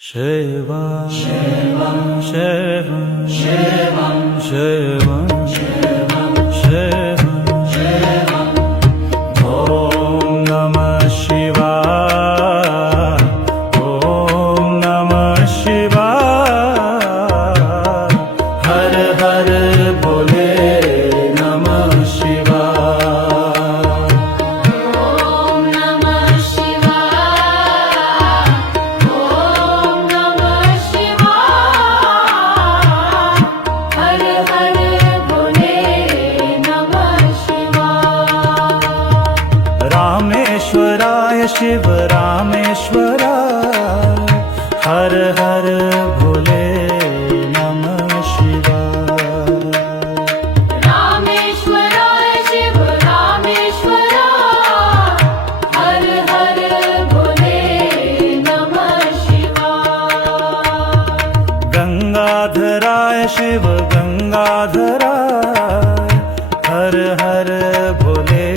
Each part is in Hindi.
Shivam, Shivam, Shivam, Shivam, Shivam, Shivam, Shivam, Shivam. Om Namah Shivaya, Om Namah Shivaya. Har Har Bole Namah Shivaya. Om Namah Shivaya. Om Namah Shivaya. Har Har Bole Namah Shivaya. रामेश्वराय Shiv रामेश्वराय हर हर भोले नमः शिवाय। रामेश्वराय शिव रामेश्वराय हर हर भोले नमः शिवाय। गंगाधराय शिव गंगाधराय हर हर भोले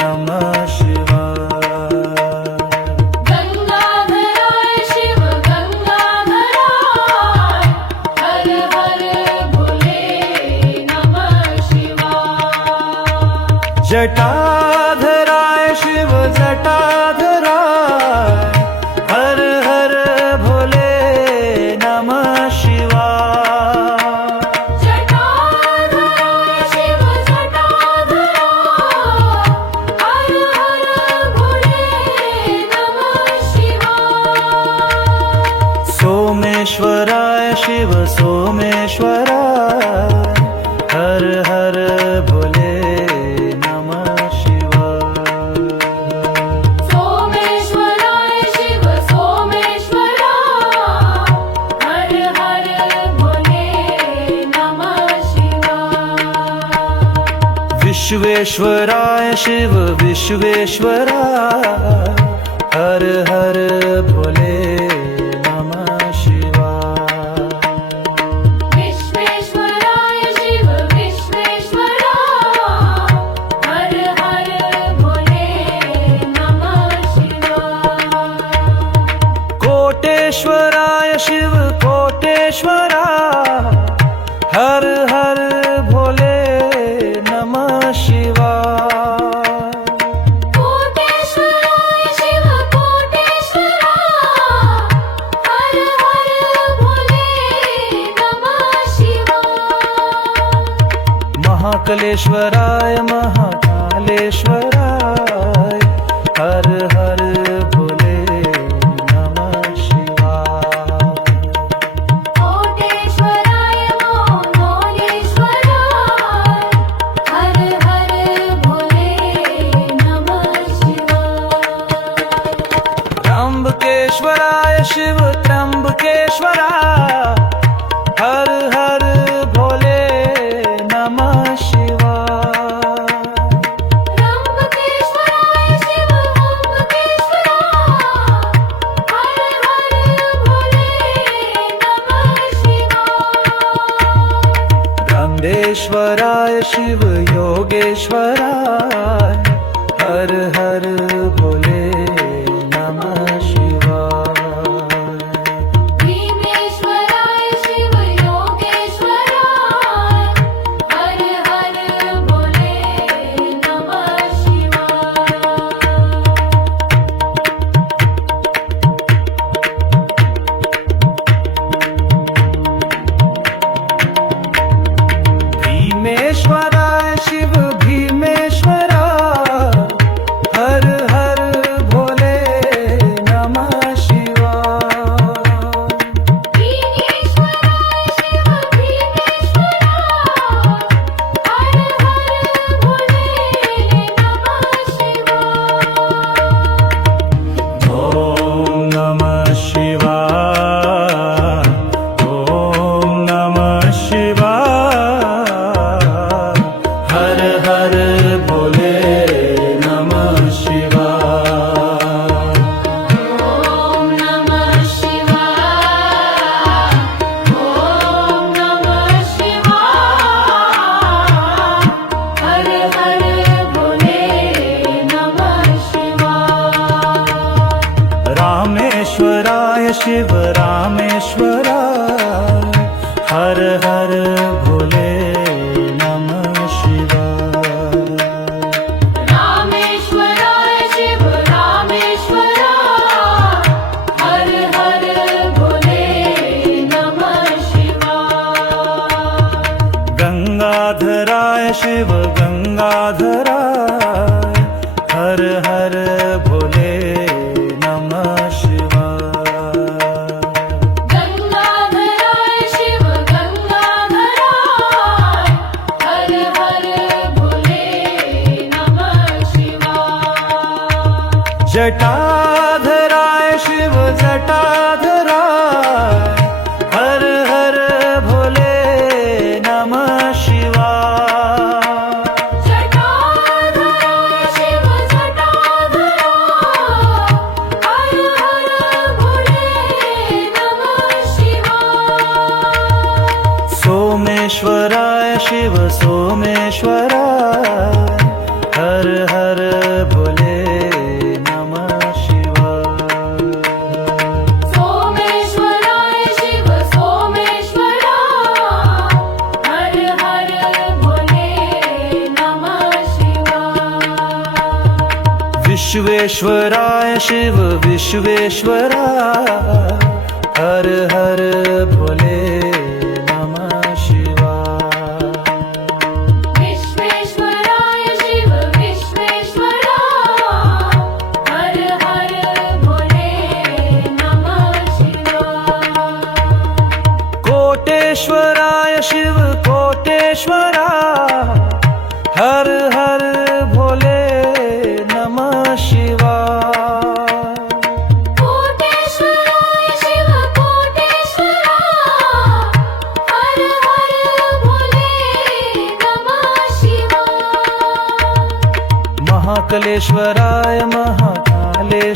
नमः शिवाय। गंगाधराय शिव गंगाधराय हर हर भोले नमः शिवाय। जटाधराय शिव जटाधराय हर हर भोले नमः शिवाय। जटाधराय शिव जटाधराय हर हर भोले नमः शिवाय। सोमेश्वराय शिव सोमेश्वराय हर हर भोले नमः शिवाय। सोमेश्वराय शिव सोमेश्वराय हर हर भोले नमः शिवाय। विश्वेश्वराय शिव विश्वेश्वराय हर हर भोले नमः शिवाय। विश्वेश्वराय शिव विश्वेश्वराय हर हर भोले नमः शिवाय। कोटेश्वराय शिव कोटेश्वराय हर हर भोले नमः शिवाय। कोटेश्वराय शिव कोटेश्वराय हर हर भोले नमः शिवाय। महाकालेश्वराय महाकालेश्वराय हर हर भोले नमः शिवाय। कोटेश्वराय मोलेश्वराय हर हर भोले नमः शिवाय। त्र्यंबकेश्वराय शिव त्र्यंबकेश्वराय हर हर भोले नमः शिवाय। त्र्यंबकेश्वराय शिव त्र्यंबकेश्वराय हर हर भोले नमः शिवाय। गंगेश्वराय शिव योगेश्वराय हर हर भोले नमः शिवाय। भीमेश्वराय शिव योगेश्वराय हर हर भोले नमः शिवाय। भीमेश्वराय शिव भीमेश्वराय हर रामेश्वराय हर हर भोले नमः शिवाय रामेश्वराय शिव रामेश्वराय हर हर भोले नमः शिवाय गंगाधराय शिव गंगाधराय हर हर भोले नमः शिवाय गंगाधराय शिव गंगाधराय हर हर भोले नमः शिवाय जटाधराय शिव जटाधराय हर हर भोले नमः शिवाय जटाधराय शिव जटाधराय हर हर भोले नमः शिवाय सोमेश्वराय शिव सोमेश्वराय हर हर भोले नमः शिवाय सोमेश्वराय शिव सोमेश्वराय हर हर भोले नमः शिवाय विश्वेश्वराय शिव विश्वेश्वराय हर हर भोले नमः शिवाय विश्वेश्वराय शिव विश्वेश्वराय हर हर भोले नमः शिवाय कोटेश्वराय शिव कोटेश्वराय हर हर भोले नमः शिवाय कोटेश्वराय शिव कोटेश्वराय हर हर भोले नमः शिवाय महाकालेश्वराय महाकालेश्वराय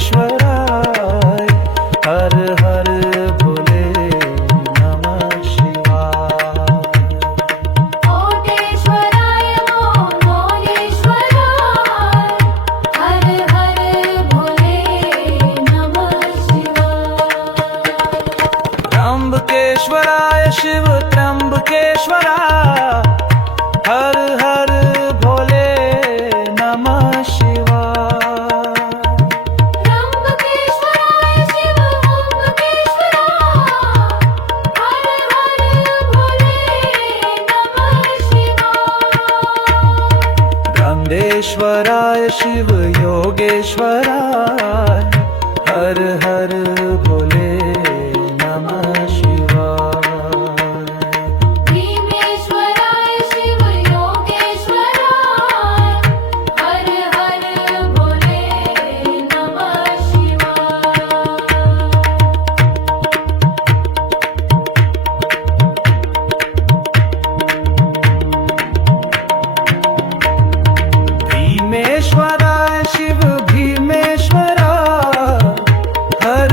हर हर भोले नमः शिवाय कोटेश्वराय मोलेश्वराय हर हर भोले नमः शिवाय त्र्यंबकेश्वराय शिव त्र्यंबकेश्वराय हर हर भोले नमः शिवाय त्र्यंबकेश्वराय शिव ओंकारेश्वराय हर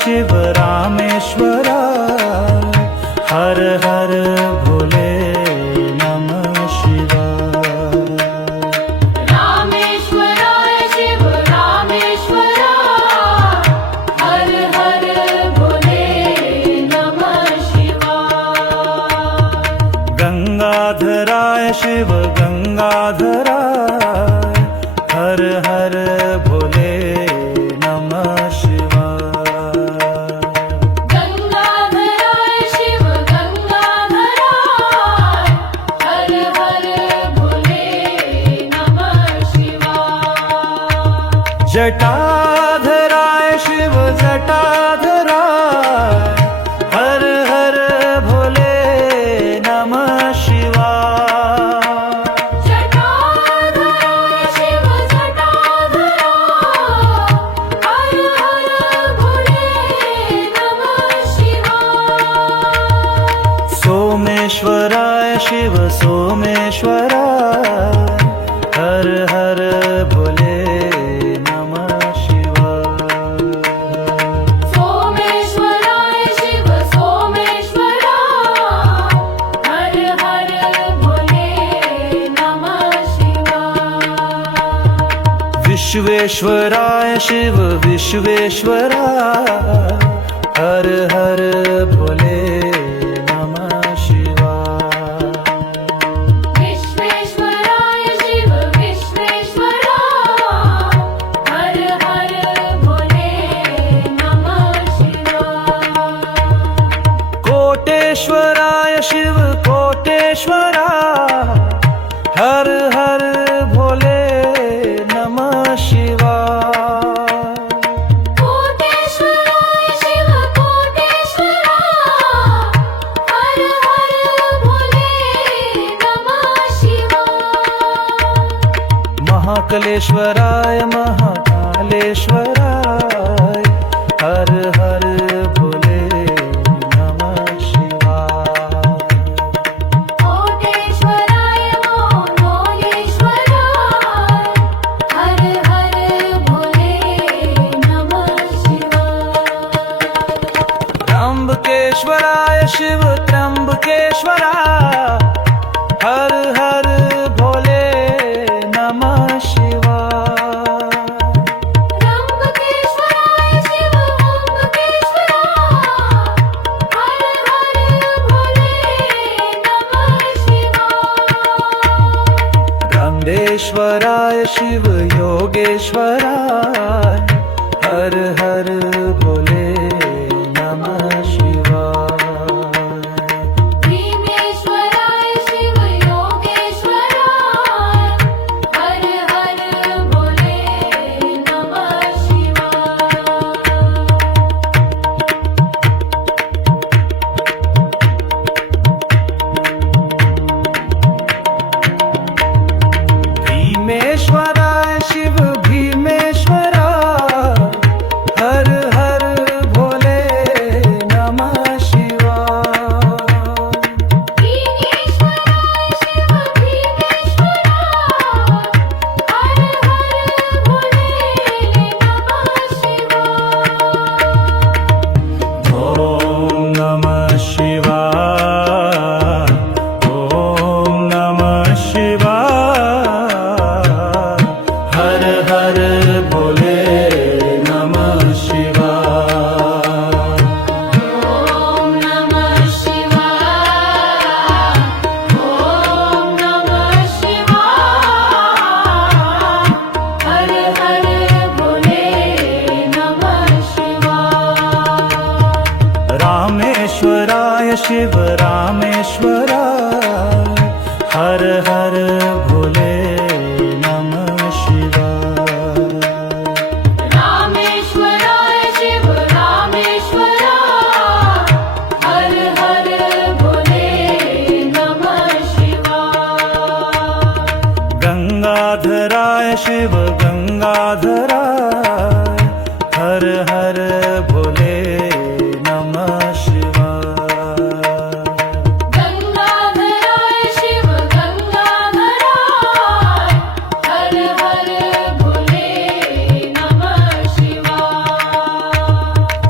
शिव रामेश्वराय हर हर भोले नमः शिवाय रामेश्वराय शिव रामेश्वराय हर हर भोले नमः शिवाय गंगाधराय शिव गंगाधराय हर हर भोले नमः शिवाय गंगाधराय शिव गंगाधराय शिव जटाधराय हर हर भोले नमः शिवाय जटाधराय शिव जटाधरा हर हर भोले नमः शिवाय सोमेश्वराय शिव सोमेश्वराय हर हर भोले नमः शिवाय सोमेश्वराय शिव सोमेश्वरा हर हर भोले नमः शिवाय विश्वेश्वराय शिव विश्वेश्वराय हर हर भोले नमः शिवाय विश्वेश्वराय शिव विश्वेश्वरा हर हर भोले नमः शिवाय कोटेश्वराय शिव कोटेश्वराय हर हर भोले नमः शिवाय कोटेश्वराय शिव कोटेश्वरा हर हर भोले नमः शिवाय महाकालेश्वराय महाकालेश्वराय हर हर भोले नमः शिवाय कोटेश्वराय मोहोलेश्वराय हर हर भोले नमः शिवाय त्र्यंबकेश्वराय शिव त्र्यंबकेश्वराय हर हर भोले नमः शिवाय त्र्यंबकेश्वराय शिव ओंकारेश्वरा हर हर भोले नमः शिवाय रंगेश्वराय शिव योगेश्वराय हर हर भोले नमः शिवाय भीमेश्वराय शिव योगेश्वराय हर हर भोले नमः शिवाय भीमेश्वराय शिव भीमेश्वराय हर हर भोले नमः शिवाय भीमेश्वराय शिव भीमेश्वरा हर हर भोले नमः शिवाय ॐ नमः शिवाय ॐ नमः शिवाय हर हर भोले नमः शिवाय ॐ नमः शिवाय ॐ नमः शिवाय हर हर भोले नमः शिवाय रामेश्वराय शिव रामेश्वराय हर हर भोले नमः शिवाय रामेश्वराय शिव रामेश्वरा हर हर भोले नमः शिवाय गंगाधराय शिव गंगाधराय हर हर भोले नमः शिवाय गंगाधराय शिव गंगाधराय हर हर भोले नमः शिवाय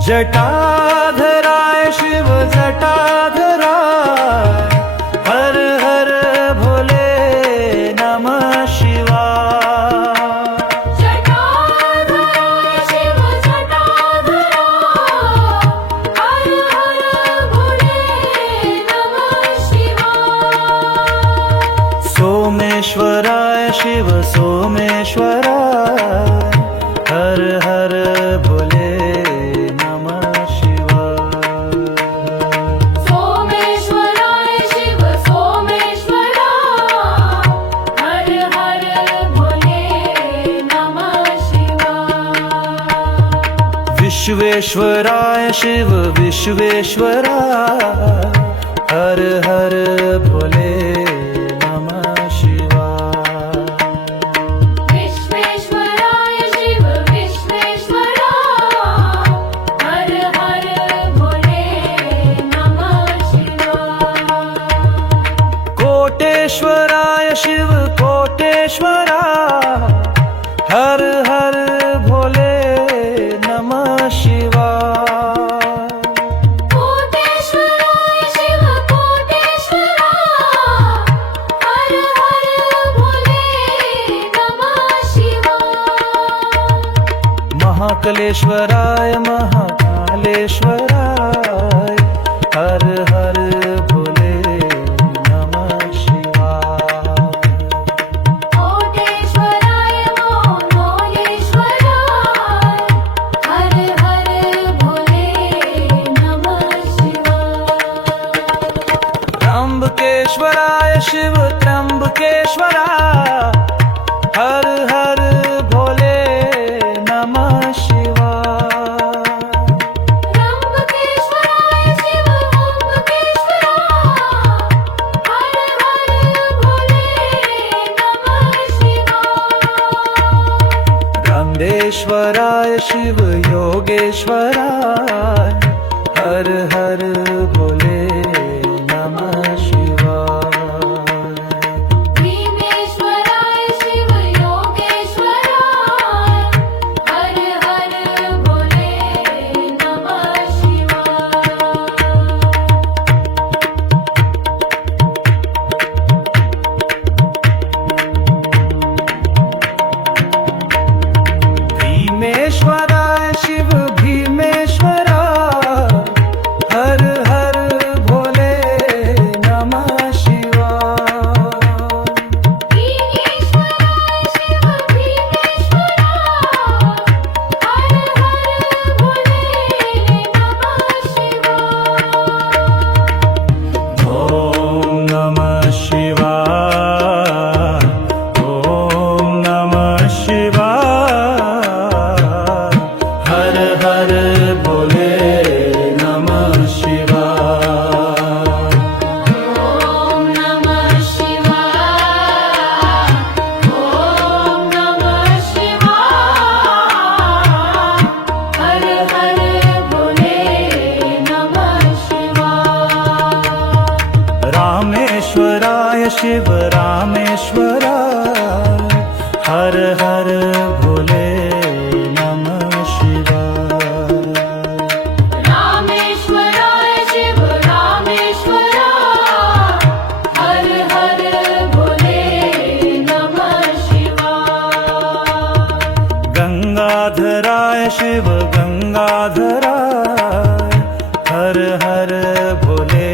जटाधराय शिव जटाधराय हर हर भोले नमः शिवाय जटाधराय शिव जटाधरा हर हर भोले नमः शिवाय सोमेश्वराय शिव सोमेश्वराय हर हर भोले नमः शिवाय सोमेश्वराय शिव सोमेश्वरा हर हर भोले नमः शिवाय विश्वेश्वराय शिव विश्वेश्वरा हर हर भोले नमः शिवाय विश्वेश्वराय शिव विश्वेश्वरा हर हर भोले नमः शिवाय कोटेश्वराय शिव कोटेश्वरा हर हर भोले नमः शिवाय कोटेश्वराय शिव कोटेश्वरा हर हर भोले नमः शिवाय महाकालेश्वराय महाकालेश्वराय हर हर भोले नमः शिवाय कोटेश्वराय मोलेश्वराय हर हर भोले नमः शिवाय त्र्यंबकेश्वराय शिव त्र्यंबकेश्वरा हर हर भोले नमः शिवाय त्र्यंबकेश्वराय शिव त्र्यंबकेश्वरा हर हर भोले नमः शिवाय गंधेश्वराय शिव योगेश्वराय हर हर भोले नमः शिवाय भीमेश्वराय शिव योगेश्वराय हर हर भोले नमः शिवाय भीमेश्वराय शिव भीमेश्वरा हर हर भोले नमः शिवाय भीमेश्वराय शिव भीमेश्वरा हर हर भोले नमः शिवाय ॐ नमः शिवाय ॐ नमः शिवाय हर हर भोले नमः शिवाय ॐ नमः शिवाय ॐ नमः शिवाय हर हर भोले नमः शिवाय रामेश्वराय शिव रामेश्वराय हर हर भोले नमः शिवाय रामेश्वराय शिव रामेश्वरा हर हर भोले नमः शिवाय गंगाधराय शिव गंगाधराय हर हर भोले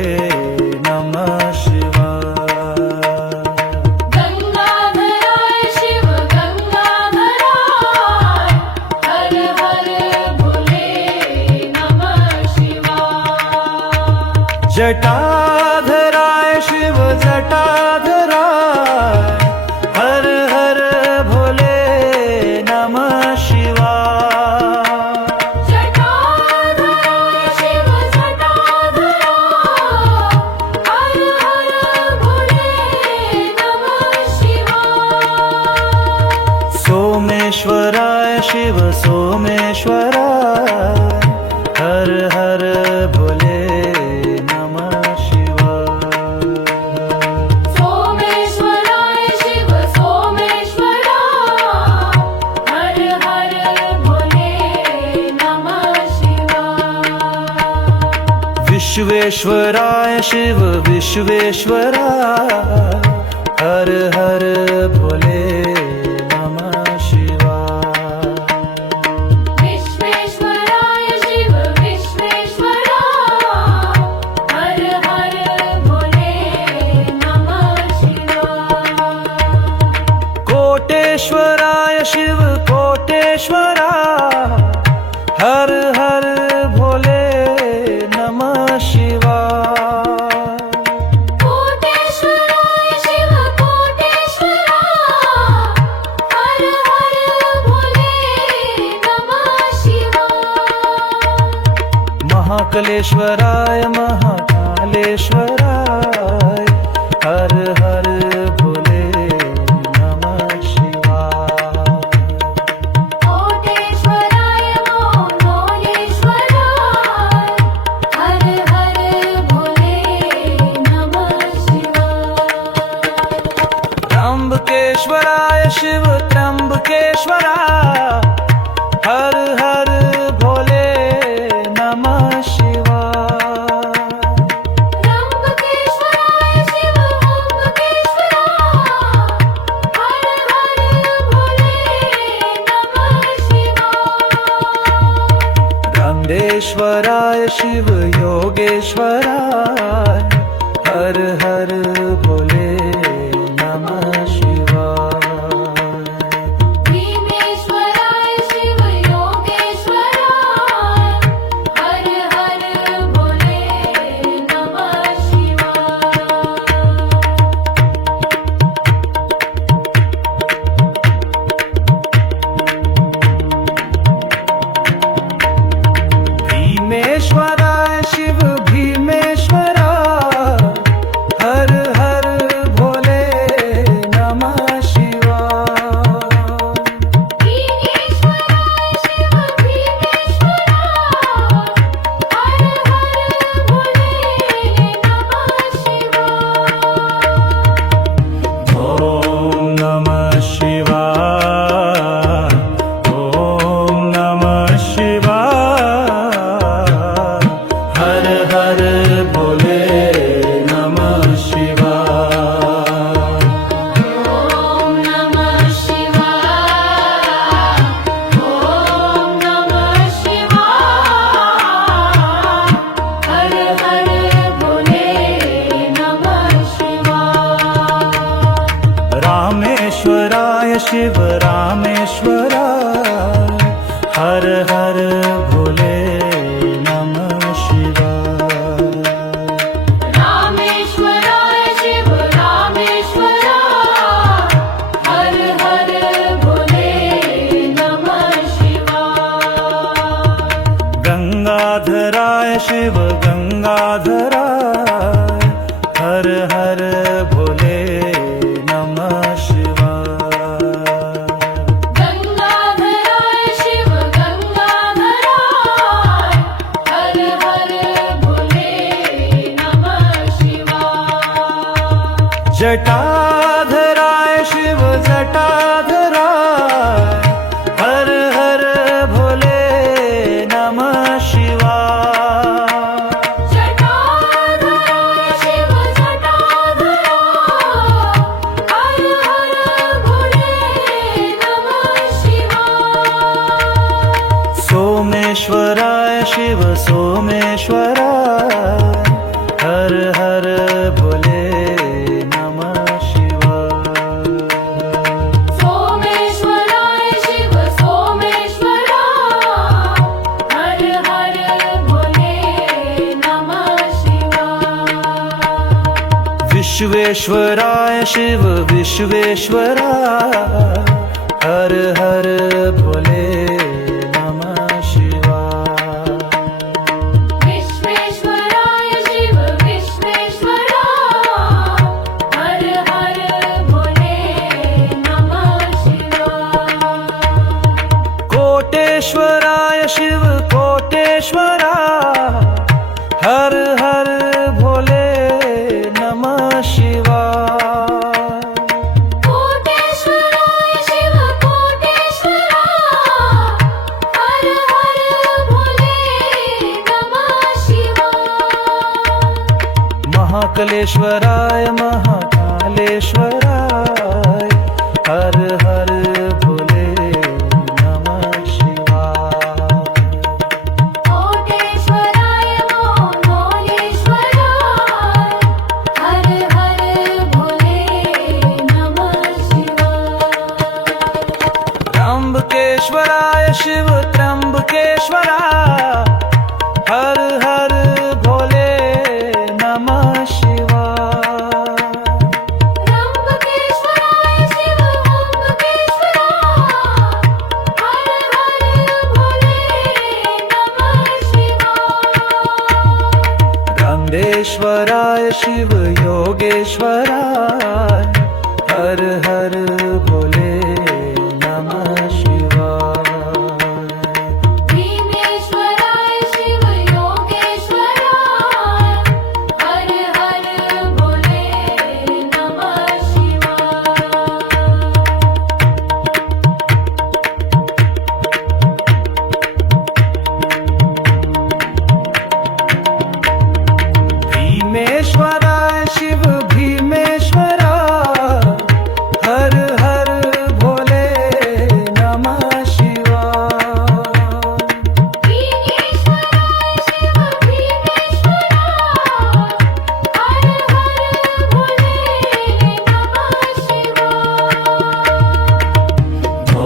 नमः शिवाय गंगाधराय शिव गंगाधराय हर हर भोले नमः शिवाय जटाधराय शिव जटाधराय हर हर भोले नमः शिवाय जटाधराय शिव जटाधरा हर हर भोले नमः शिवाय सोमेश्वराय शिव सोमेश्वराय हर हर भोले नमः शिवाय सोमेश्वराय शिव सोमेश्वरा हर हर भोले नमः शिवाय विश्वेश्वराय शिव विश्वेश्वरा हर हर भोले नमः शिवाय विश्वेश्वराय शिव विश्वेश्वरा हर हर भोले नमः शिवाय कोटेश्वराय शिव कोटेश्वरा हर हर भोले नमः शिवाय कोटेश्वराय महाकलेश्वराय महाकालेश्वराय हर हर भोले नमः शिवाय। कोटेश्वराय मोलेश्वराय हर हर भोले नमः शिवाय। त्र्यंबकेश्वराय शिव त्र्यंबकेश्वराय हर हर भोले नमः शिवाय। त्र्यंबकेश्वराय शिव ओंकारेश्वराय हर हर भोले नमः शिवाय। गंगेश्वराय शिव योगेश्वराय हर हर भोले नमः शिवाय। भीमेश्वराय शिव भीमेश्वराय हर हर भोले नमः शिवाय। भीमेश्वराय शिव भीमेश्वराय हर हर भोले नमः शिवाय। ओम नमः शिवाय ओम नमः शिवाय हर हर भोले नमः शिवाय। ओम नमः शिवाय ओम नमः शिवाय हर हर भोले नमः शिवाय। रामेश्वराय शिव रामेश्वराय हर हर भोले नमः शिवाय। रामेश्वराय शिव रामेश्वराय हर हर भोले नमः शिवाय। गंगाधराय शिव गंगाधराय हर हर भोले नमः शिवाय। गंगाधराय शिव गंगाधराय हर हर भोले नमः शिवाय। जटाधराय शिव जटाधराय हर हर भोले नमः शिवाय। जटाधराय शिव जटाधराय हर हर भोले नमः शिवाय। सोमेश्वराय शिव सोमेश्वराय हर हर भोले नमः शिवाय। सोमेश्वराय शिव सोमेश्वराय हर हर भोले नमः शिवाय। विश्वेश्वराय शिव विश्वेश्वराय हर हर भोले नमः शिवाय। विश्वेश्वराय शिव विश्वेश्वराय हर हर भोले नमः शिवाय। कोटेश्वराय शिव कोटेश्वराय हर हर भोले नमः शिवाय। कोटेश्वराय शिव कोटेश्वराय हर हर भोले नमः शिवाय। महाकलेश्वराय महाकालेश्वराय हर हर भोले नमः शिवाय। कोटेश्वराय मोलेश्वराय हर हर भोले नमः शिवाय। त्र्यंबकेश्वराय शिव त्र्यंबकेश्वराय हर हर भोले नमः शिवाय। त्र्यंबकेश्वराय महाकलेश्वराय शिव योगेश्वराय हर हर भोले नमः शिवाय। भीमेश्वराय शिव योगेश्वराय हर हर भोले नमः भीमेश्वराय शिव भीमेश्वराय हर हर भोले नमः शिवाय। भीमेश्वराय शिव भीमेश्वराय हर हर भोले नमः शिवाय। ॐ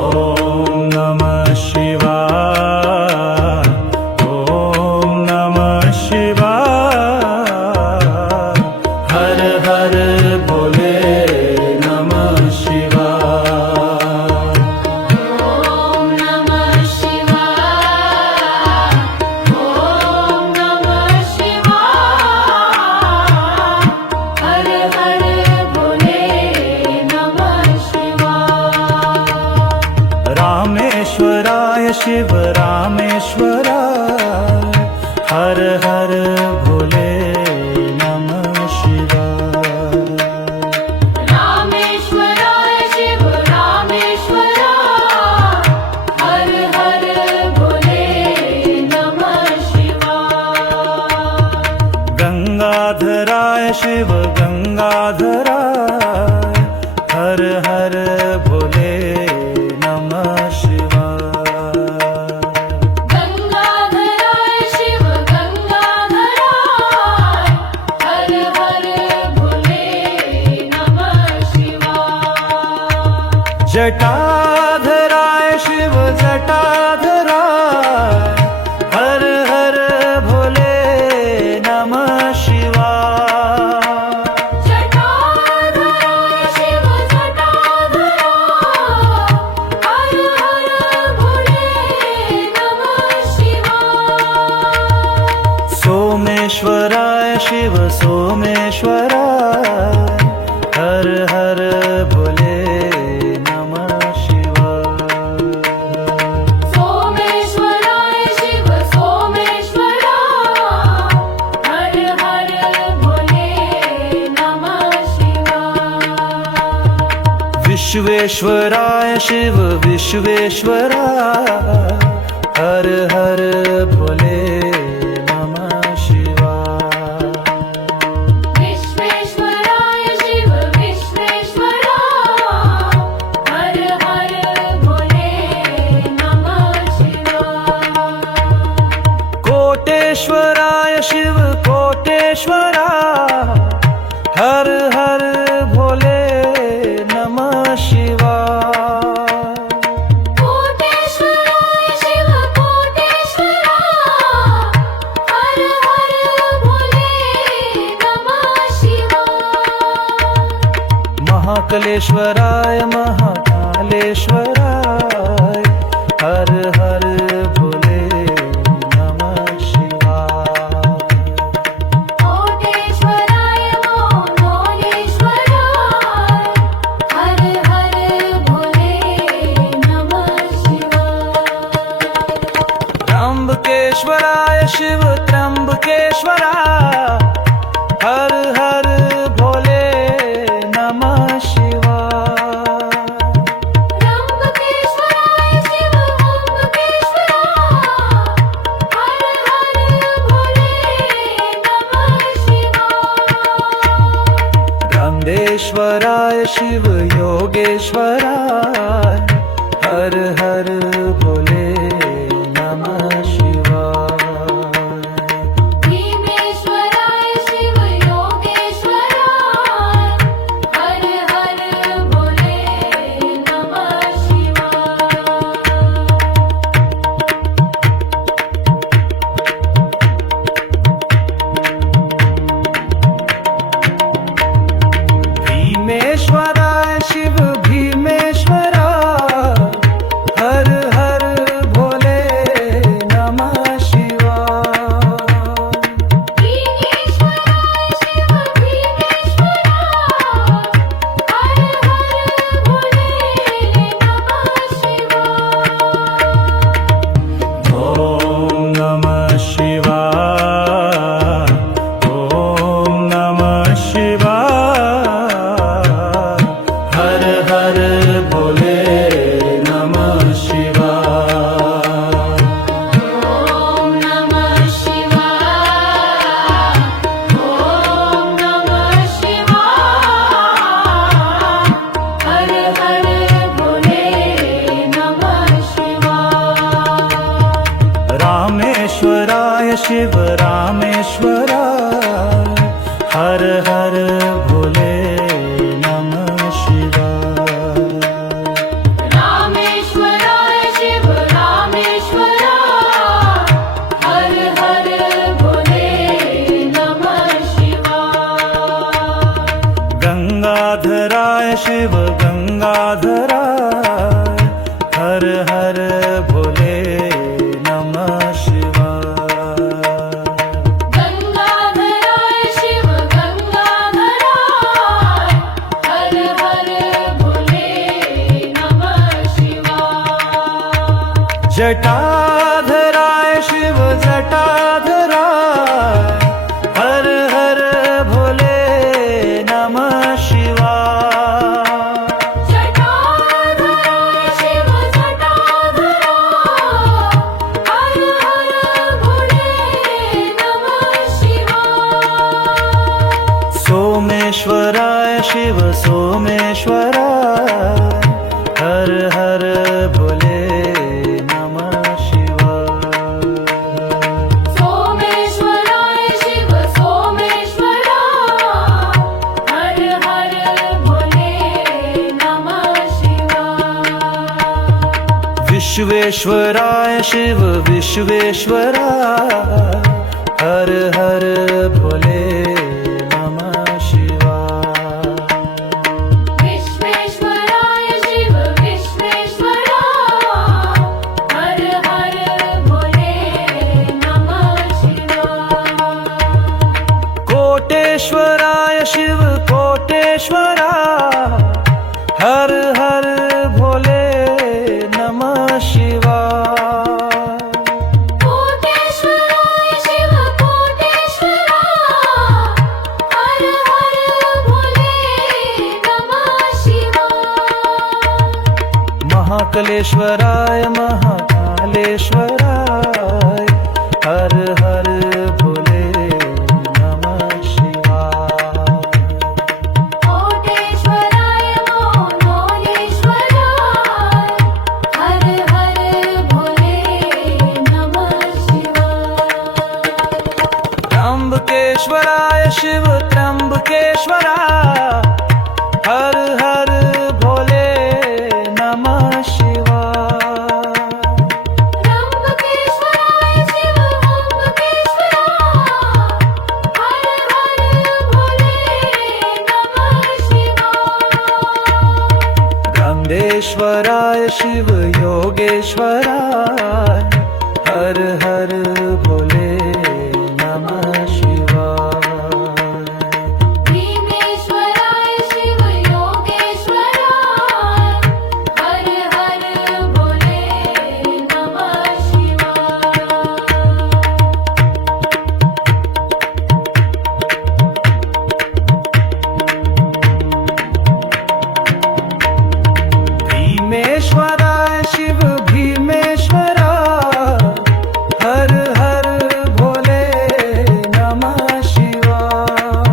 नमः शिवाय ॐ नमः शिवाय हर हर भोले नमः शिवाय। ॐ नमः शिवाय ॐ नमः शिवाय हर हर भोले नमः शिवाय। रामेश्वराय शिव रामेश्वराय हर हर भोले नमः शिवाय। रामेश्वराय शिव रामेश्वराय हर हर भोले नमः शिवाय। गंगाधराय शिव गंगाधराय हर हर भोले नमः शिवाय। गंगाधराय शिव गंगाधराय हर हर भोले नमः शिवाय। जटाधराय शिव जटाधराय हर हर भोले नमः शिवाय। जटाधराय शिव जटाधराय हर हर भोले नमः शिवाय। सोमेश्वराय शिव सोमेश्वराय हर हर भोले नमः शिवाय। सोमेश्वराय शिव सोमेश्वराय हर हर भोले नमः शिवाय। विश्वेश्वराय शिव विश्वेश्वराय हर हर भोले नमः शिवाय। विश्वेश्वराय शिव विश्वेश्वराय हर हर भोले नमः शिवाय। कोटेश्वराय शिव कोटेश्वराय हर हर भोले नमः शिवाय। कोटेश्वराय शिव कोटेश्वराय हर हर भोले नमः शिवाय। महाकलेश्वराय महाकालेश्वराय हर हर भोले नमः शिवाय। कोटेश्वराय मोहोलेश्वराय हर हर भोले नमः शिवाय। त्र्यंबकेश्वराय शिव त्र्यंबकेश्वराय हर हर भोले नमः शिवाय। त्र्यंबकेश्वराय शिव त्र्यंबकेश्वराय हर हर भोले नमः शिवाय। रामेश्वराय शिव योगेश्वराय हर हर भोले नमः शिवाय। भीमेश्वराय शिव योगेश्वराय हर हर भोले नमः शिवाय। भीमेश्वराय शिव भीमेश्वराय हर हर रामेश्वराय शिव रामेश्वराय हर हर भोले नमः शिवाय रामेश्वराय शिव रामेश्वराय हर हर भोले नमः शिवाय गंगाधराय शिव गंगाधराय हर हर भोले नमः शिवाय गंगाधराय शिव गंगाधराय हर हर भोले नमः शिवाय जटाधराय शिव जटाधराय हर हर भोले नमः शिवाय जटाधराय शिव जटाधराय हर हर भोले नमः शिवाय सोमेश्वराय शिव सोमेश्वराय हर हर भोले नमः शिवाय सोमेश्वराय शिव सोमेश्वराय हर हर भोले नमः शिवाय विश्वेश्वराय शिव विश्वेश्वराय हर हर भोले नमः शिवाय विश्वेश्वराय शिव विश्वेश्वराय हर हर भोले नमः शिवाय कोटेश्वराय शिव कोटेश्वराय हर हर भोले नमः शिवाय कोटेश्वराय शिव कोटेश्वराय हर हर भोले नमः शिवाय महाकालेश्वराय महाकालेश्वराय हर हर भोले नमः शिवाय कोटेश्वराय मोनेश्वराय हर हर भोले नमः शिवाय त्र्यंबकेश्वराय शिव त्र्यंबकेश्वराय हर हर भोले नमः शिवाय त्र्यंबकेश्वराय शिव त्र्यंबकेश्वराय हर हर भोले नमः शिवाय गंगेश्वराय शिव योगेश्वराय हर हर भोले नमः शिवाय भीमेश्वराय शिव योगेश्वराय हर हर भोले नमः शिवाय भीमेश्वराय शिव भीमेश्वराय हर हर भोले नमः शिवाय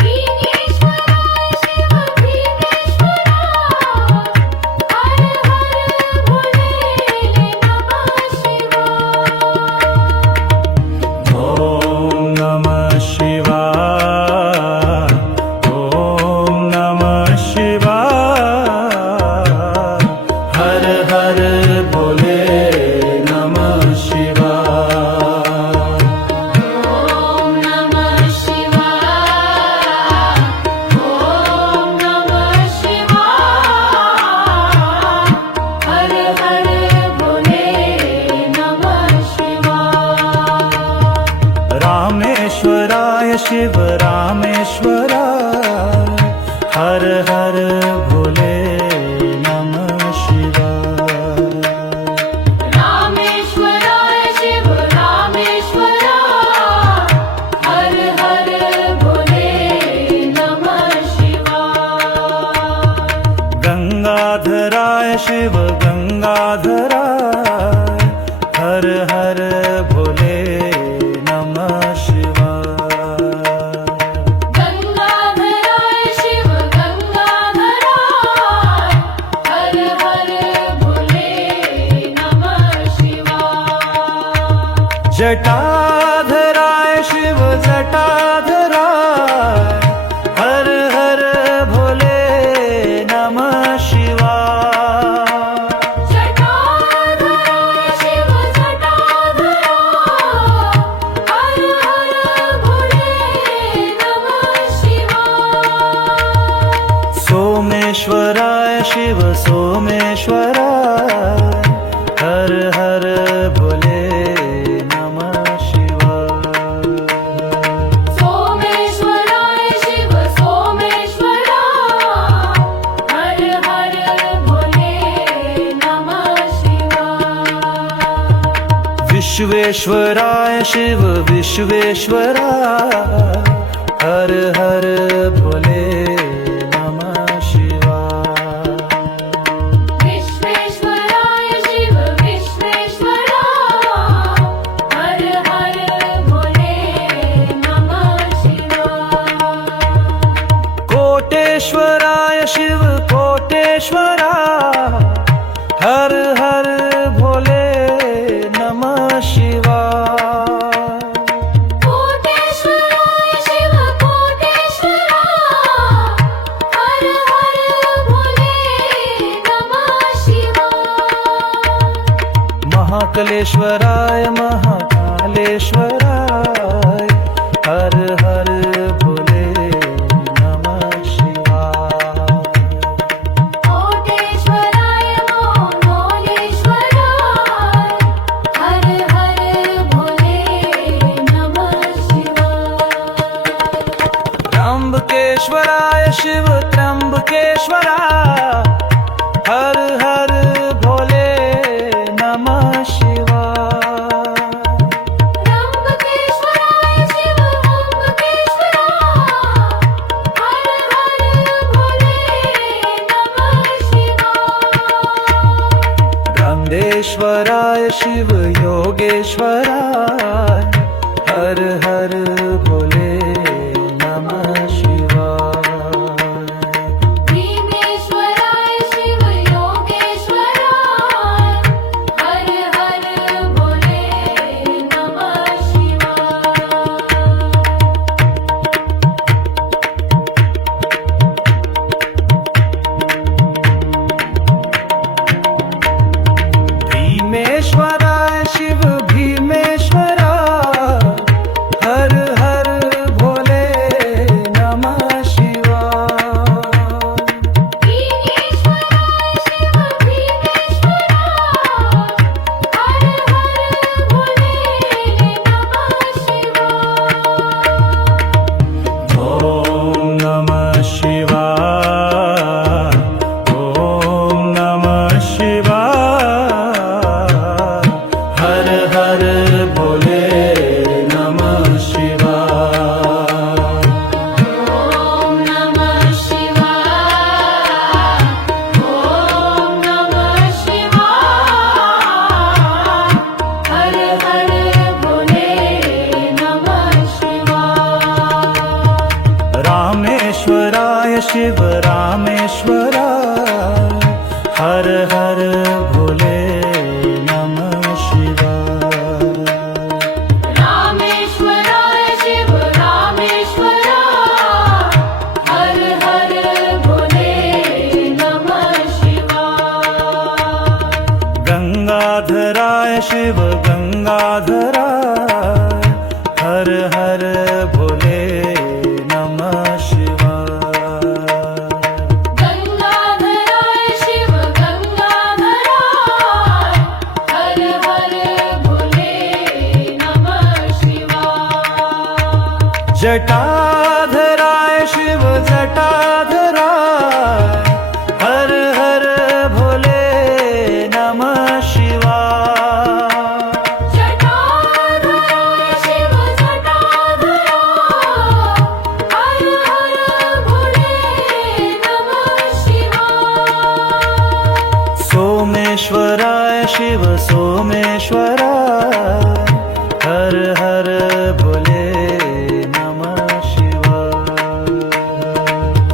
भीमेश्वराय शिव भीमेश्वराय हर हर भोले नमः शिवाय ॐ नमः शिवाय ॐ नमः शिवाय हर हर भोले नमः शिवाय ॐ नमः शिवाय ॐ नमः शिवाय हर हर भोले नमः शिवाय रामेश्वराय शिव रामेश्वराय हर हर भोले नमः शिवाय रामेश्वराय शिव रामेश्वराय हर हर भोले नमः शिवाय गंगाधराय शिव गंगाधराय हर हर भोले नमः शिवाय जटाधराय शिव जटाधराय हर हर भोले नमः शिवाय जटाधराय शिव जटाधरा हर हर भोले नमः शिवाय सोमेश्वराय शिव सोमेश्वराय हर हर भोले नमः शिवाय सोमेश्वराय शिव सोमेश्वरा हर हर भोले नमः शिवाय विश्वेश्वराय शिव विश्वेश्वराय हर हर भोले नमः शिवाय विश्वेश्वराय शिव विश्वेश्वरा हर हर भोले नमः शिवाय कोटेश्वराय शिव कोटेश्वराय हर हर भोले नमः शिवाय कोटेश्वराय शिव कोटेश्वरा हर हर भोले नमः शिवाय महाकालेश्वराय महाकालेश्वराय हर हर भोले नमः शिवाय कोटेश्वराय मोलेश्वराय हर हर भोले नमः शिवाय त्र्यंबकेश्वराय शिव त्र्यंबकेश्वराय हर हर भोले नमः शिवाय त्र्यंबकेश्वराय शिव त्र्यंबकेश्वरा हर हर भोले नमः शिवाय गंधेश्वराय शिव योगेश्वराय हर हर भोले नमः शिवाय भीमेश्वराय शिव योगेश्वराय हर हर भोले नमः शिवाय भीमेश्वराय शिव भीमेश्वराय हर हर भोले नमः शिवाय भीमेश्वराय शिव भीमेश्वरा हर हर भोले नमः शिवाय ॐ नमः शिवाय ॐ नमः शिवाय हर हर भोले नमः शिवाय ॐ नमः शिवाय ॐ नमः शिवाय हर हर भोले नमः शिवाय रामेश्वराय शिव रामेश्वराय हर हर भोले नमः शिवाय रामेश्वराय शिव रामेश्वरा हर हर भोले नमः शिवाय गंगाधराय शिव गंगाधराय हर हर भोले नमः शिवाय गंगाधराय शिव गंगाधरा हर हर भोले नमः शिवाय जटाधराय शिव जटाधराय हर हर भोले नमः शिवाय जटाधराय शिव जटाधरा हर हर भोले नमः शिवाय सोमेश्वराय शिव सोमेश्वराय हर हर भोले नमः शिवाय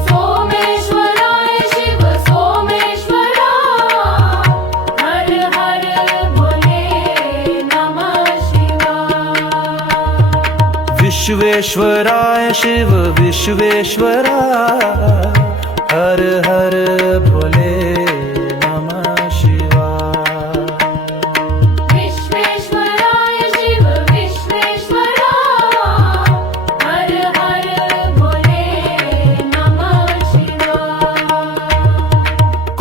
सोमेश्वराय शिव सोमेश्वरा हर हर भोले नमः शिवाय विश्वेश्वराय शिव विश्वेश्वरा हर हर भोले नमः शिवाय। विश्वेश्वराय शिव विश्वेश्वरा हर हर भोले नमः शिवाय।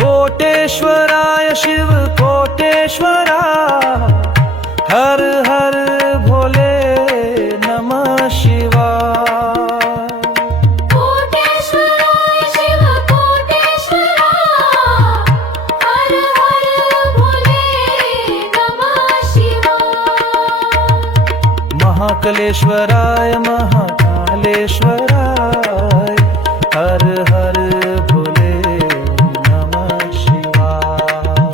कोटेश्वराय शिव कोटेश्वरा हर हर भोले नमः शिवाय। कोटेश्वराय शिव कोटेश्वरा हर हर भोले नमः शिवाय। महाकालेश्वराय महाकालेश्वराय हर हर भोले नमः शिवाय।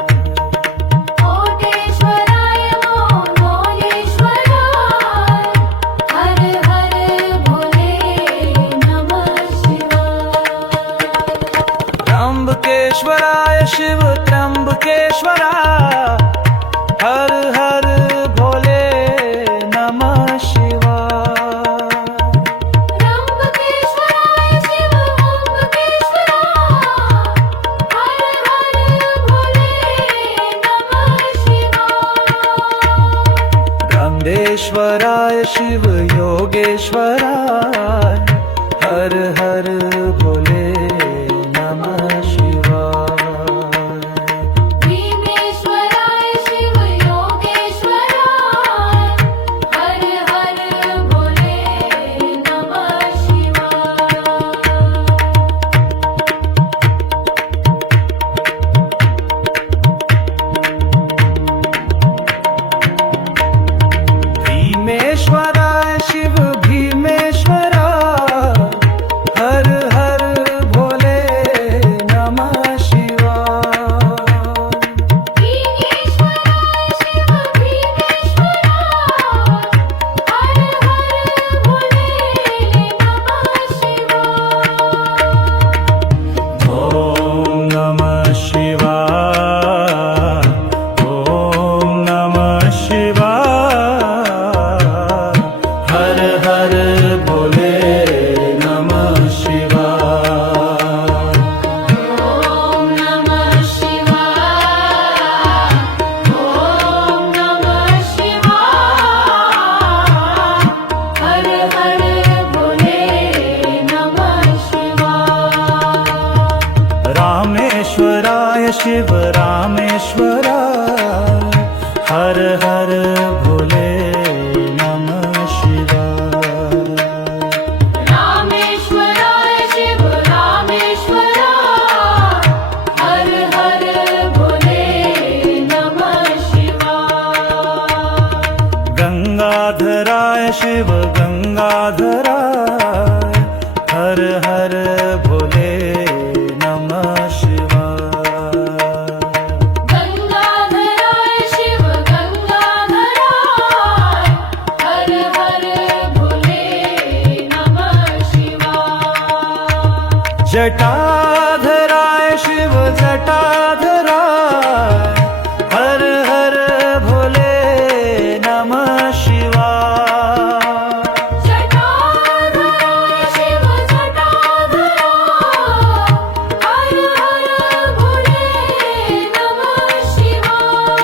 कोटेश्वराय महाकालेश्वराय हर हर भोले नमः शिवाय। त्र्यंबकेश्वराय शिव त्र्यंबकेश्वरा हर हर भोले नमः शिवाय। त्र्यंबकेश्वराय शिव त्र्यंबकेश्वरा हर हर भोले नमः शिवाय। रामेश्वराय शिव योगेश्वराय हर हर भोले नमः शिवाय। भीमेश्वराय शिव योगेश्वराय हर हर भोले नमः शिवाय। भीमेश्वराय शिव भीमेश्वरा हर हर भोले नमः शिवाय। भीमेश्वराय शिव भीमेश्वरा हर हर भोले नमः शिवाय। ॐ नमः शिवाय ॐ नमः शिवाय हर हर भोले नमः शिवाय। ॐ नमः शिवाय ॐ नमः शिवाय हर हर भोले नमः शिवाय। रामेश्वराय शिव रामेश्वरा हर हर भोले नमः शिवाय। रामेश्वराय शिव रामेश्वरा हर हर भोले नमः शिवाय। गंगाधराय शिव गंगाधरा हर हर भोले नमः शिवाय। गंगाधराय शिव गंगाधरा हर हर भोले नमः शिवाय। जटाधराय शिव जटाधरा हर हर भोले नमः शिवाय। जटाधराय शिव जटाधरा हर हर भोले नमः शिवाय।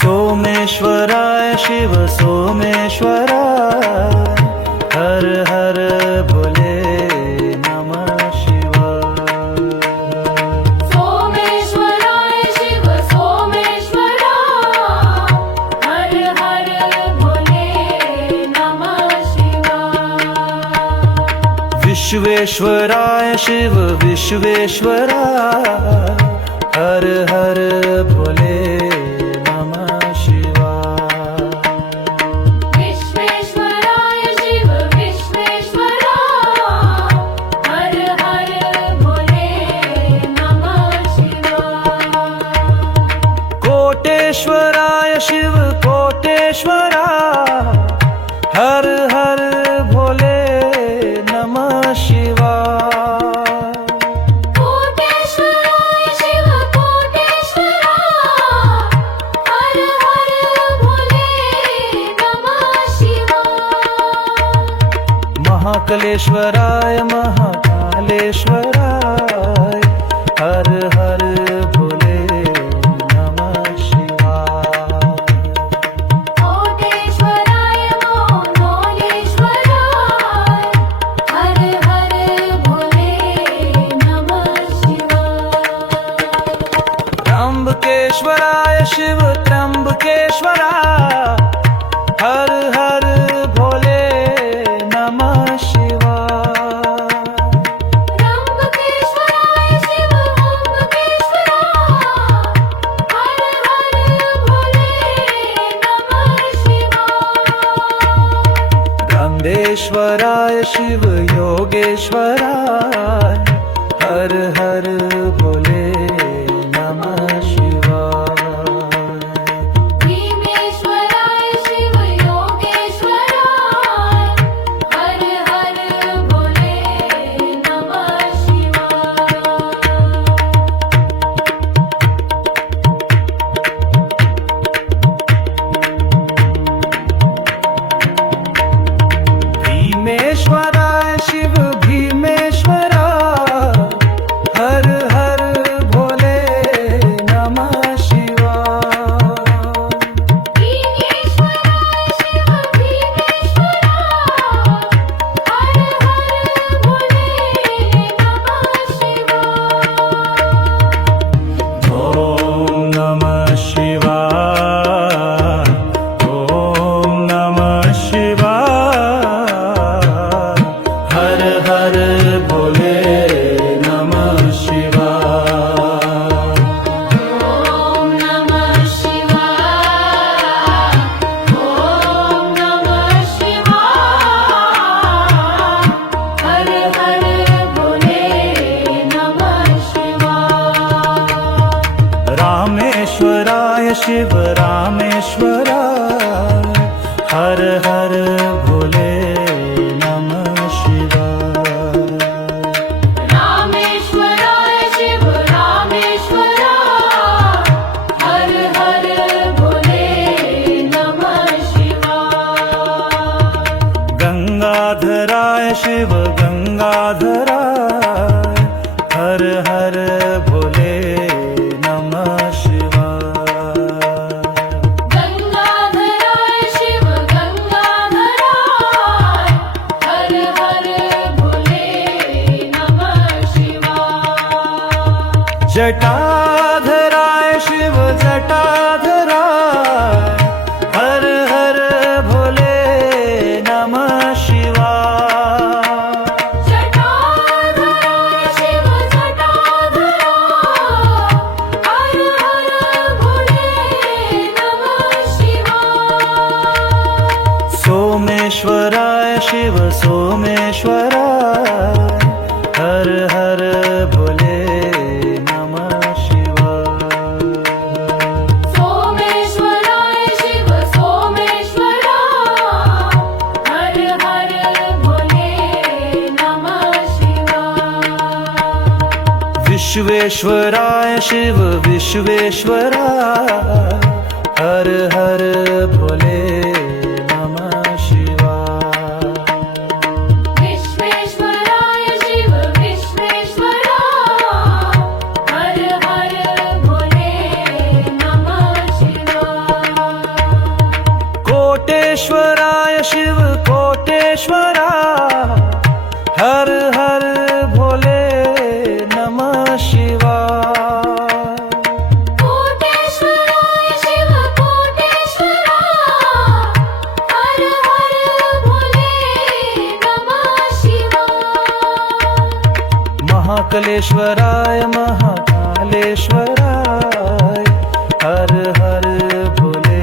सोमेश्वराय शिव सोमेश्वरा हर हर भोले नमः शिवाय। सोमेश्वराय शिव सोमेश्वरा हर हर भोले नमः शिवाय। विश्वेश्वराय शिव विश्वेश्वरा हर हर भोले नमः शिवाय। विश्वेश्वराय शिव विश्वेश्वरा हर हर भोले नमः शिवाय। कोटेश्वराय शिव कोटेश्वरा हर हर भोले नमः शिवाय। कोटेश्वराय शिव कोटेश्वरा हर हर भोले नमः शिवाय। महाकालेश्वराय महाकालेश्वराय हर हर भोले नमः शिवाय। कोटेश्वराय मोलेश्वराय हर हर भोले नमः शिवाय। त्र्यंबकेश्वराय शिव त्र्यंबकेश्वराय हर हर भोले नमः शिवाय। त्र्यंबकेश्वराय शिव हर हर भोले नमः शिवाय। रामेश्वराय शिव योगेश्वराय हर हर भोले नमः शिवाय। भीमेश्वराय शिव भीमेश्वराय हर हर भोले नमः शिवाय। भीमेश्वराय शिव भीमेश्वराय हर हर भोले नमः शिवाय। गंगाधराय शिव गंगाधराय हर हर भोले नमः शिवाय। गंगाधराय शिव गंगाधराय हर हर भोले नमः शिवाय। जटाधराय शिव जटाधराय हर हर भोले नमः शिवाय। जटाधराय शिव जटाधराय हर हर भोले नमः शिवाय। सोमेश्वराय शिव सोमेश्वराय हर हर भोले नमः शिवाय। सोमेश्वराय शिव सोमेश्वराय हर हर भोले नमः शिवाय। विश्वेश्वराय शिव विश्वेश्वराय हर हर भोले नमः शिवाय। विश्वेश्वराय शिव विश्वेश्वराय हर हर भोले नमः शिवाय। कोटेश्वराय शिव कोटेश्वराय हर हर भोले नमः शिवाय। कोटेश्वराय शिव कोटेश्वराय हर हर भोले नमः शिवाय। महाकालेश्वराय महाकालेश्वराय हर हर भोले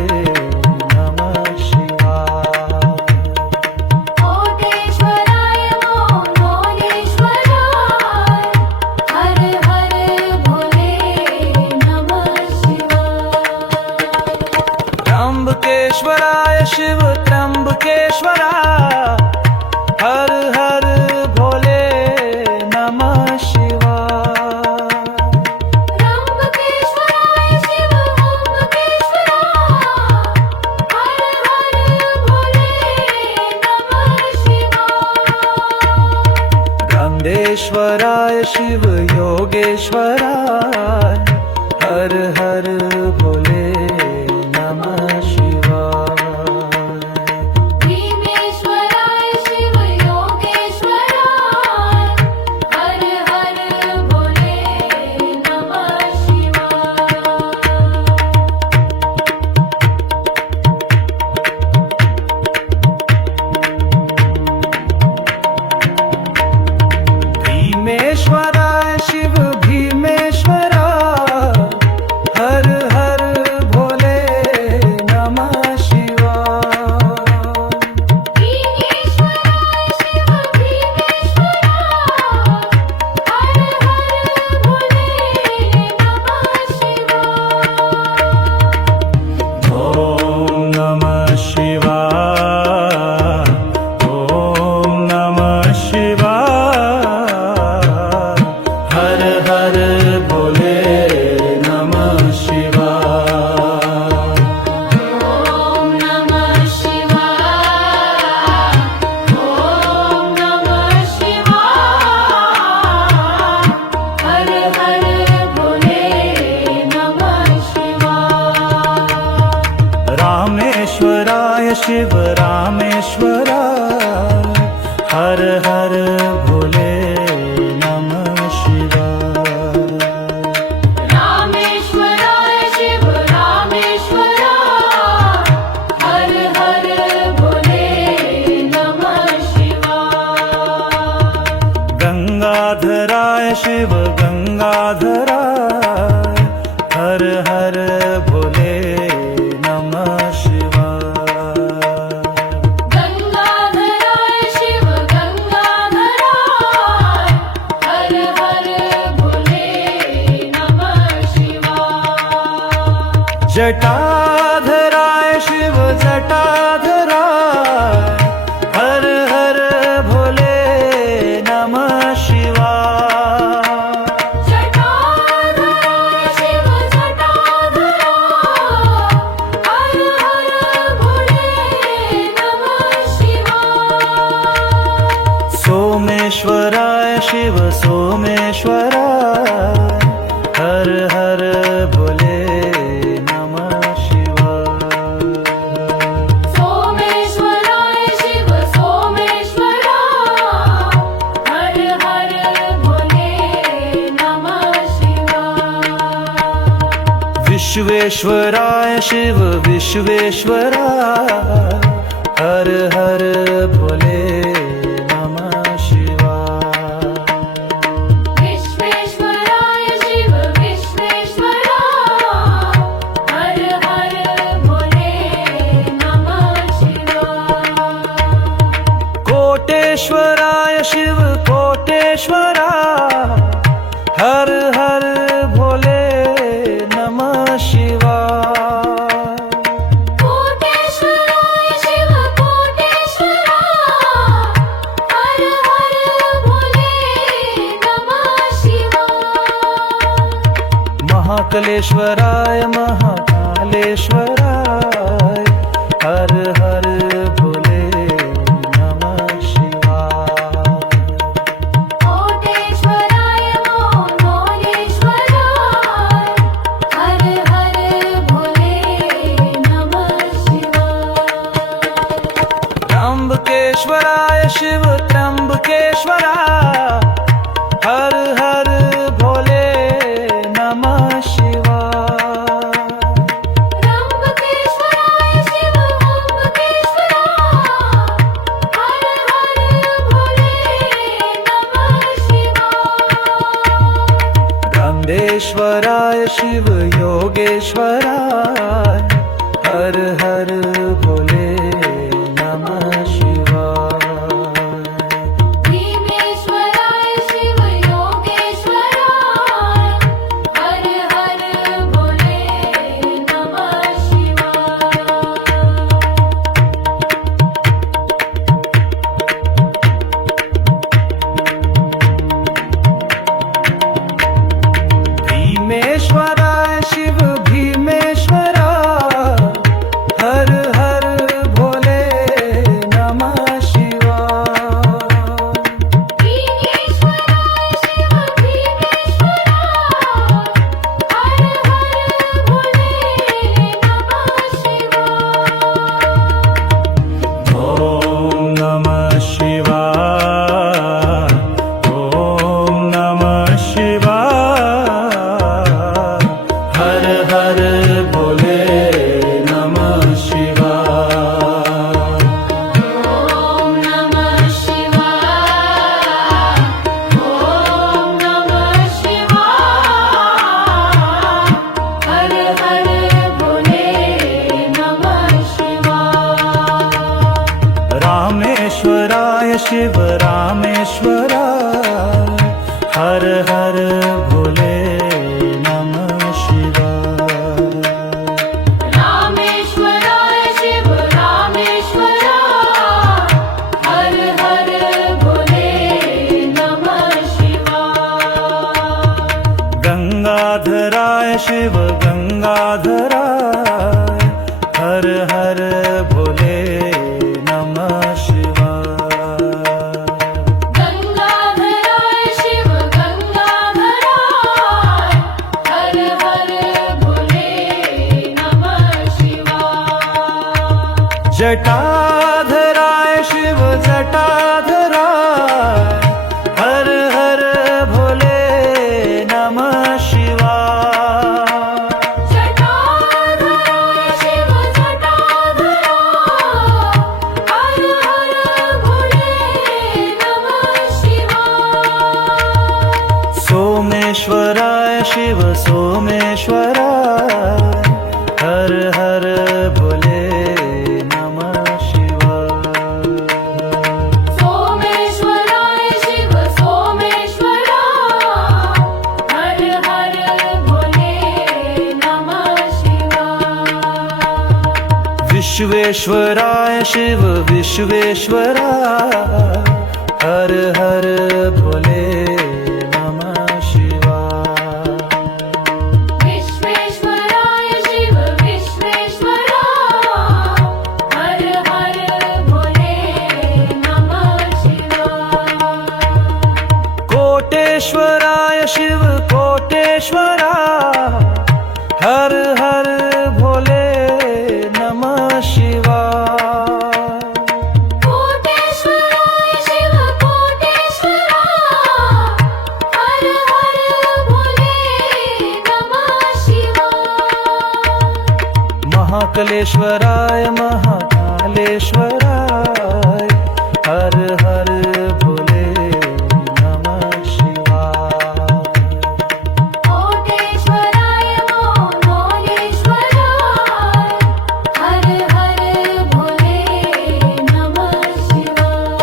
नमः शिवाय। कोटेश्वराय मोलेश्वराय हर हर भोले नमः शिवाय। त्र्यंबकेश्वराय शिव त्र्यंबकेश्वराय हर हर भोले नमः शिवाय। त्र्यंबकेश्वराय शिव ओंकारेश्वराय हर हर भोले नमः शिवाय। विश्वेश्वराय शिव योगेश्वराय हर हर भोले नमः शिवाय। भीमेश्वराय शिव योगेश्वराय हर हर भोले नमः शिवाय। भीमेश्वराय शिव भीमेश्वराय हर हर भोले नमः शिवाय। भीमेश्वराय शिव भीमेश्वराय हर हर भोले नमः शिवाय। ॐ नमः शिवाय ॐ नमः शिवाय हर हर भोले नमः शिवाय। ॐ नमः शिवाय ॐ नमः शिवाय हर हर भोले नमः शिवाय। रामेश्वराय शिव रामेश्वराय हर हर भोले नमः शिवाय। रामेश्वराय शिव रामेश्वराय हर हर भोले नमः शिवाय। गंगाधराय शिव गंगाधराय हर हर भोले नमः शिवाय। गंगाधराय शिव गंगाधराय हर हर भोले नमः शिवाय। जटाधराय शिव जटाधराय हर हर भोले नमः शिवाय। जटाधराय शिव जटाधराय हर हर भोले नमः शिवाय। सोमेश्वराय शिव सोमेश्वराय हर हर भोले नमः शिवाय। सोमेश्वराय शिव सोमेश्वराय हर हर भोले नमः शिवाय। विश्वेश्वराय शिव विश्वेश्वराय हर हर भोले नमः शिवाय। विश्वेश्वराय शिव विश्वेश्वराय हर हर भोले नमः शिवाय। कोटेश्वराय शिव कोटेश्वराय हर हर भोले नमः शिवाय। कोटेश्वराय शिव कोटेश्वराय हर हर भोले नमः शिवाय। महाकालेश्वराय महाकालेश्वराय हर हर भोले नमः शिवाय। कोटेश्वराय मोहोलेश्वराय हर हर भोले नमः शिवाय। त्र्यंबकेश्वराय शिव त्र्यंबकेश्वराय हर हर भोले नमः शिवाय। त्र्यंबकेश्वराय शिव त्र्यंबकेश्वराय हर हर भोले नमः शिवाय। गंधेश्वराय शिव योगेश्वराय हर हर भोले नमः शिवाय। भीमेश्वराय शिव योगेश्वराय हर हर भोले नमः शिवाय। भीमेश्वराय शिव भीमेश्वराय हर हर शिव रामेश्वराय हर हर भोले नमः शिवाय रामेश्वराय शिव रामेश्वराय हर हर भोले नमः शिवाय गंगाधराय शिव गंगाधराय हर हर भोले नमः शिवाय गंगाधराय शिव गंगाधराय हर हर भोले नमः शिवाय जटाधराय शिव जटाधराय हर हर भोले नमः शिवाय जटाधराय शिव जटाधराय हर हर भोले नमः शिवाय सोमेश्वराय शिव सोमेश्वराय हर हर भोले नमः शिवाय सोमेश्वराय शिव सोमेश्वराय हर हर भोले नमः शिवाय विश्वेश्वराय शिव विश्वेश्वराय हर हर भोले नमः शिवाय विश्वेश्वराय शिव विश्वेश्वराय हर हर भोले नमः शिवाय कोटेश्वराय शिव कोटेश्वराय हर हर भोले नमः शिवाय कोटेश्वराय शिव कोटेश्वराय हर हर भोले नमः शिवाय महाकलेश्वराय महाकालेश्वराय हर हर भोले नमः शिवाय कोटेश्वराय मोहोलेश्वराय हर हर भोले नमः शिवाय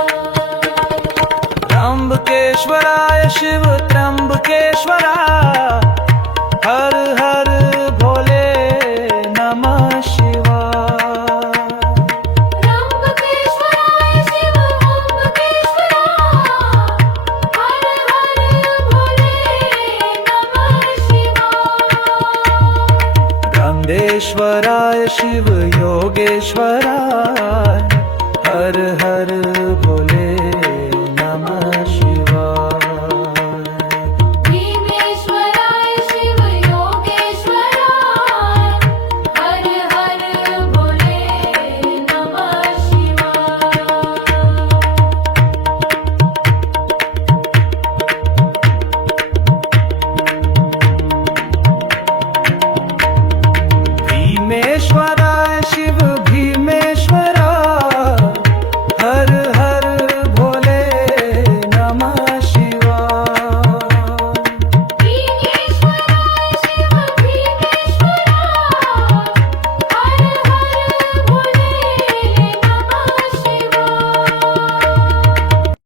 त्र्यंबकेश्वराय शिव त्र्यंबकेश्वराय हर हर भोले नमः शिवाय त्र्यंबकेश्वराय शिव त्र्यंबकेश्वराय हर हर भोले नमः शिवाय रंगेश्वराय शिव योगेश्वराय हर हर